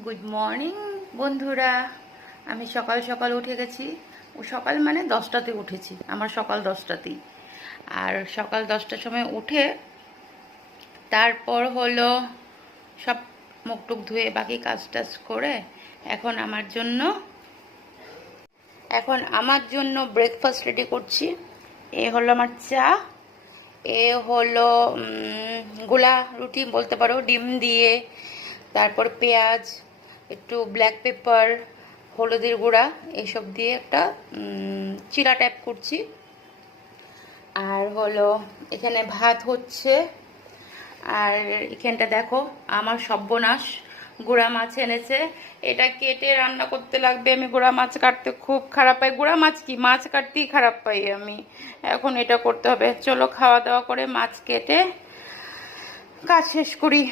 Good morning বন্ধুরা। আমি সকাল সকাল উঠে গেছি। সকাল মানে 10টাতে উঠেছি, আমার সকাল 10টাতেই। আর সকাল 10টার সময় উঠে তারপর হলো সব মুখ টুক ধুয়ে বাকি কাজ টাজ করে এখন আমার জন্য ব্রেকফাস্ট রেডি করছি। এ হলো আমার চা, এ হলো গোলা রুটি বলতে পারো, ডিম দিয়ে, তারপর পেঁয়াজ, একটু ব্ল্যাক পেপার, হলুদের গুঁড়া, এইসব দিয়ে একটা চিলা টাইপ করছি। আর হলো এখানে ভাত হচ্ছে। আর এখানটা দেখো আমার সর্বনাশ, গুঁড়া মাছ এনেছে, এটা কেটে রান্না করতে লাগবে। আমি গুঁড়া মাছ কাটতে খুব খারাপ পাই, গুঁড়া মাছ কি মাছ কাটতেই খারাপ পাই আমি। এখন এটা করতে হবে, চলো খাওয়া দাওয়া করে মাছ কেটে কাজ শেষ করি।